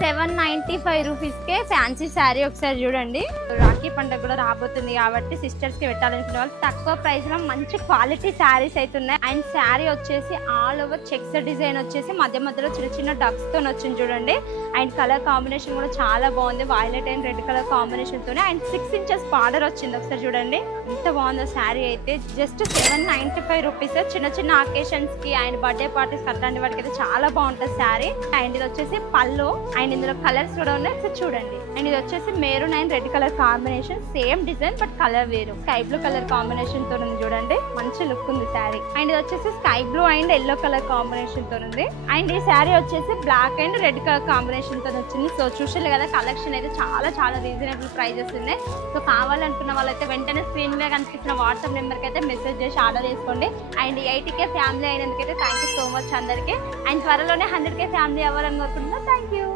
Seven ninety five రూపీస్కే fancy sari ఒకసారి చూడండి. రాఖీ పండుగ కూడా రాబోతుంది కాబట్టి సిస్టర్స్కి పెట్టాలనుకునే వాళ్ళు తక్కువ ప్రైస్లో మంచి క్వాలిటీ శారీస్ అయితే ఉన్నాయి. అండ్ శారీ వచ్చేసి ఆల్ ఓవర్ చెక్స్ డిజైన్ వచ్చేసి మధ్య మధ్యలో చిన్న చిన్న డక్స్తో వచ్చింది చూడండి. అండ్ కలర్ కాంబినేషన్ కూడా చాలా బాగుంది. Violet and red colour combination తోనే అండ్ సిక్స్ ఇంచెస్ బార్డర్ వచ్చింది ఒకసారి చూడండి. ఎంత బాగుందో శారీ అయితే. Just seven ninety five rupees చిన్న చిన్న అకేషన్స్కి అండ్ బర్త్డే పార్టీస్ అట్లాంటి వాటికి అయితే చాలా బాగుంటుంది శారీ. అండ్ ఇది వచ్చేసి పళ్ళు. అండ్ అండ్ ఇందులో కలర్స్ కూడా ఉన్నాయి. ఒకసారి చూడండి. అండ్ ఇది వచ్చేసి maroon and red colour combination. Same design but colour వేరు. స్కై బ్లూ కలర్ కాంబినేషన్తో ఉంది చూడండి. మంచి లుక్ ఉంది శారీ. అండ్ ఇది వచ్చేసి sky blue and yellow colour కాంబినేషన్తో ఉంది. అండ్ ఈ శారీ వచ్చేసి బ్లాక్ అండ్ రెడ్ కలర్ కాంబినేషన్తో వచ్చింది. సో చూసారు కదా కలెక్షన్ అయితే చాలా చాలా రీజనబుల్ ప్రైజెస్ ఉన్నాయి. సో కావాలనుకున్న వాళ్ళైతే వెంటనే స్క్రీన్ మీద కనిపిస్తున్న వాట్సాప్ నెంబర్కి అయితే మెసేజ్ చేసి ఆర్డర్ చేసుకోండి. అండ్ ఎయిటీకే ఫ్యామిలీ అయినందుకైతే థ్యాంక్ యూ సో మచ్ అందరికీ. అండ్ త్వరలోనే హండ్రెడ్ కే ఫ్యామిలీ అవ్వాలని థ్యాంక్ యూ